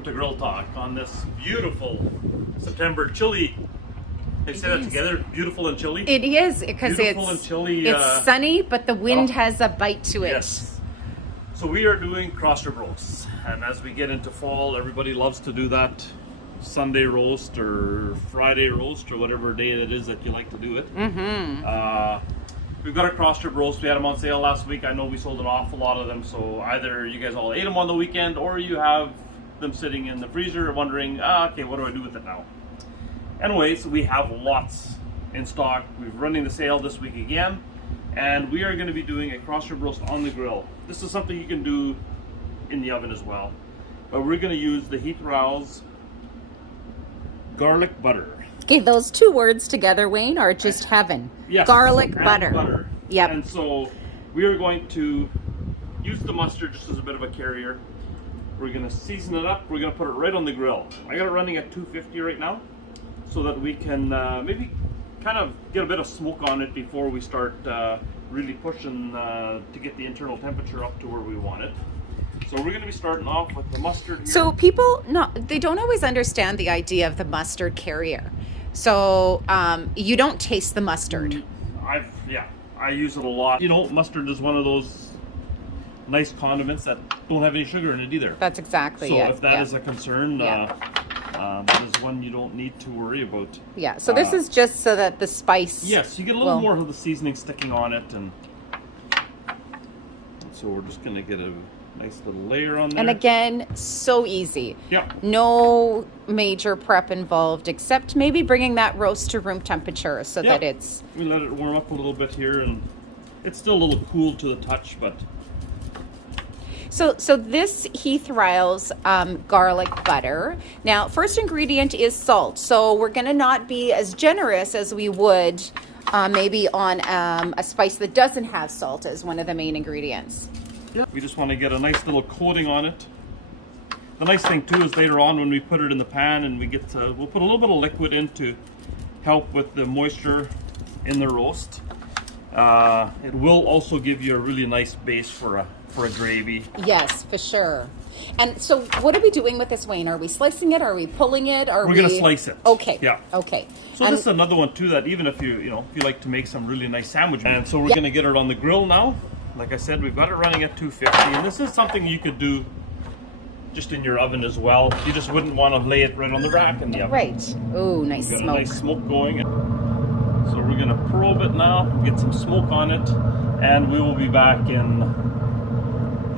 welcome to Grill Talk on this beautiful September chilly. Can you say that together? Beautiful and chilly? It is, because and chilly, it's sunny, but the wind has a bite to it. Yes. So we are doing cross-rib roasts, and as we get into fall, everybody loves to do that Sunday roast or Friday roast or whatever day it is that you like to do it. We've got a cross-rib roast. We had them on sale last week. I know we sold an awful lot of them, so either you guys all ate them on the weekend or you have them sitting in the freezer wondering, okay, what do I do with it now? Anyways, we have lots in stock. We're running the sale this week again, and we are going to be doing a cross-rib roast on the grill. This is something you can do in the oven as well, but we're going to use the Heath Rowell's garlic butter. Okay, those two words together, Wayne, are just heaven. Yes, garlic and butter. Yep. And so we are going to use the mustard just as a bit of a carrier. We're going to season it up. We're going to put it right on the grill. I got it running at 250 right now, so that we can maybe kind of get a bit of smoke on it before we start really pushing to get the internal temperature up to where we want it. So we're going to be starting off with the mustard here. So people, they don't always understand the idea of the mustard carrier. So you don't taste the mustard. I use it a lot. You know, mustard is one of those nice condiments that don't have any sugar in it either. That's exactly so it. So if that is a concern, that is one you don't need to worry about. Yeah, so this is just so that the spice... Yes, you get a little more of the seasoning sticking on it. And so we're just going to get a nice little layer on there. And again, so easy. Yeah. No major prep involved, except maybe bringing that roast to room temperature so that it's... We let it warm up a little bit here, and it's still a little cool to the touch, but... So this Heath Rowell's garlic butter. Now, first ingredient is salt. So we're going to not be as generous as we would maybe on a spice that doesn't have salt as one of the main ingredients. Yep. We just want to get a nice little coating on it. The nice thing too is later on when we put it in the pan and we'll put a little bit of liquid in to help with the moisture in the roast. It will also give you a really nice base for a gravy. Yes, for sure. And so what are we doing with this, Wayne? Are we slicing it? Are we pulling it? We're going to slice it. Okay. Yeah. Okay. So this is another one too that even if you like to make some really nice sandwiches. And so we're going to get it on the grill now. Like I said, we've got it running at 250, and this is something you could do just in your oven as well. You just wouldn't want to lay it right on the rack in the oven. Right. Oh, nice smoke. Got a nice smoke going. So we're going to probe it now, get some smoke on it, and we will be back in.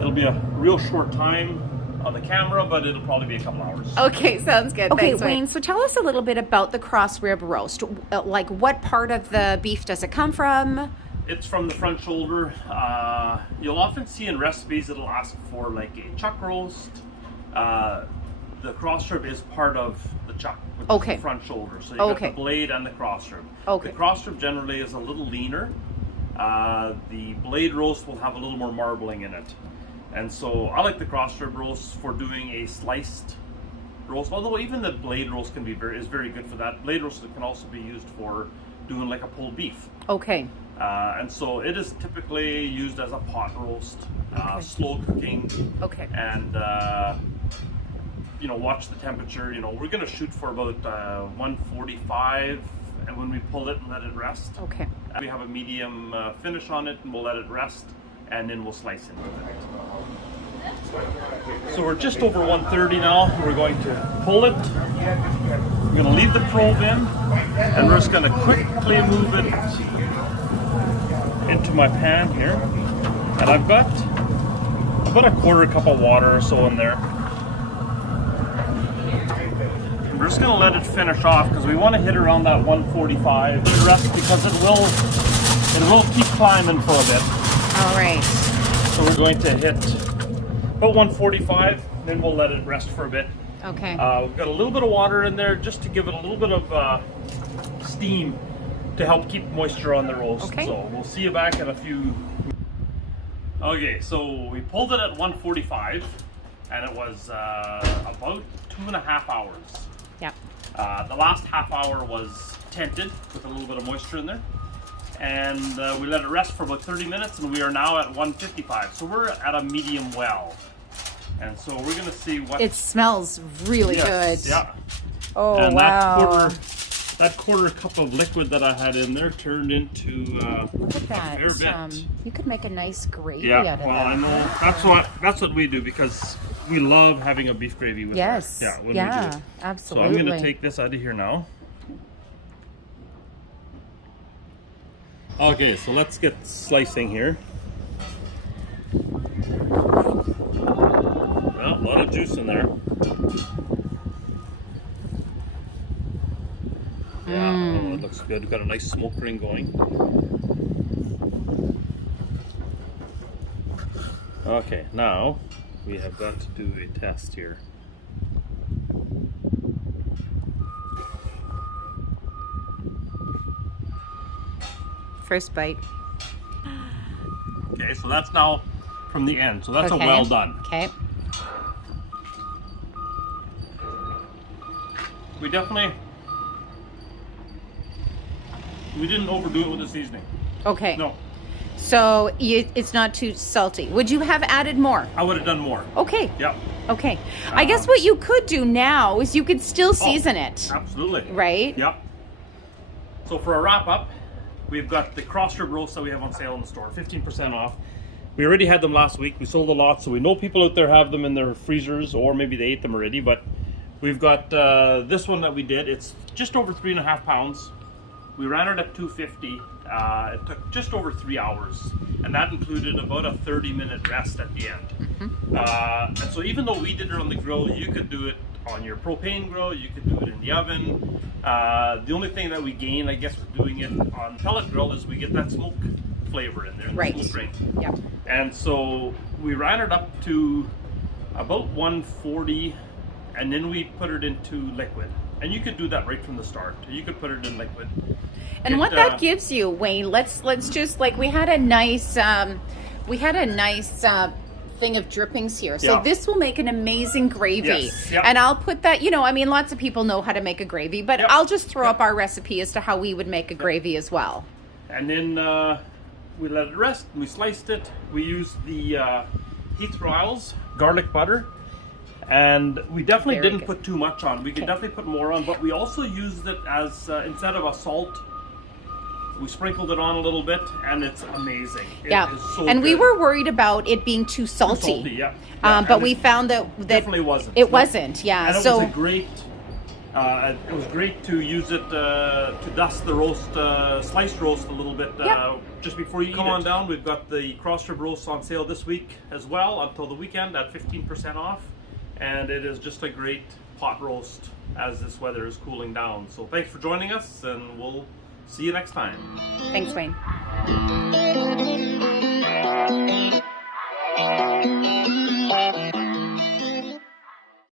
It'll be a real short time on the camera, but it'll probably be a couple hours. Okay, sounds good. Okay, thanks, Wayne. So tell us a little bit about the cross rib roast. Like, what part of the beef does it come from? It's from the front shoulder. You'll often see in recipes it'll ask for like a chuck roast. The cross rib is part of the chuck, which is the front shoulder. So you got the blade and the cross rib. Okay. The cross rib generally is a little leaner. The blade roast will have a little more marbling in it. And so I like the cross rib roast for doing a sliced roast. Although even the blade roast can be very good for that. Blade roast can also be used for doing like a pulled beef. Okay. And so it is typically used as a pot roast, slow cooking. Okay. And watch the temperature. We're gonna shoot for about 145, and when we pull it and let it rest. Okay. We have a medium finish on it, and we'll let it rest, and then we'll slice it with it. So we're just over 130 now. We're going to pull it. We're gonna leave the probe in, and we're just gonna quickly move it into my pan here, and I've got about a quarter cup of water or so in there. And we're just going to let it finish off because we want to hit around that 145 rest because it will keep climbing for a bit. All right. So we're going to hit about 145, then we'll let it rest for a bit. Okay. We've got a little bit of water in there just to give it a little bit of steam to help keep moisture on the roast. Okay. So we'll see you back in a few. Okay, so we pulled it at 145, and it was about 2.5 hours. Yep. The last half hour was tented with a little bit of moisture in there, and we let it rest for about 30 minutes, and we are now at 155. So we're at a medium well, And so we're gonna see what. It smells really Yes, good. Yeah. Oh, And wow. that quarter cup of liquid that I had in there turned into Look at a that. fair bit. You could make a nice gravy Yeah, out of well, that. I know that's what we do because we love having a beef gravy with Yes. it. Yeah, when we Yeah, do it. absolutely. So I'm going to take this out of here now. Okay, so let's get slicing here. Well, a lot of juice in there. Yeah, oh, it looks good. We've got a nice smoke ring going. Okay, now we have got to do a test here. First bite. Okay, so that's now from the end. So that's Okay. a well done. Okay. We didn't overdo it with the seasoning. Okay. No, So it's not too salty. Would you have added more? I would have done more. Okay. Yep, Okay. I guess what you could do now is you could still season Oh. it, absolutely. right? Yep. So for a wrap up, we've got the cross rib roast that we have on sale in the store, 15% off. We already had them last week. We sold a lot, so we know people out there have them in their freezers, or maybe they ate them already. But we've got this one that we did. It's just over 3.5 pounds. We ran it at 250. It took just over 3 hours, and that included about a 30-minute rest at the end. And so even though we did it on the grill, you could do it on your propane grill, you could do it in the oven. The only thing that we gain, I guess, with doing it on pellet grill is we get that smoke flavor in there, the Right. smoke ring. Yep. And so we ran it up to about 140, and then we put it into liquid. And you could do that right from the start. You could put it in liquid. And what that gives you, Wayne, let's just like we had a nice thing of drippings here. So Yeah. this will make an amazing gravy. Yes, yeah. And I'll put that, I mean, lots of people know how to make a gravy, but Yep. I'll just throw up our recipe as to how we would make a gravy as well. And then we let it rest, and we sliced it. We used the Heathrow Isles garlic butter, and we definitely Very didn't good. put too much on. We could Okay. definitely put more on, but we also used it as, instead of a salt, we sprinkled it on a little bit, and it's amazing. It Yeah. is so And we good. were worried about it being too salty. Yeah. But And we it found that definitely wasn't. It No. wasn't, yeah. And it So was a great. It was great to use it to dust the roast, sliced roast a little bit Yep. just before you come on down. We've got the cross rib roast on sale this week as well until the weekend at 15% off, and it is just a great pot roast as this weather is cooling down. So thanks for joining us, and we'll see you next time. thanks, Wayne.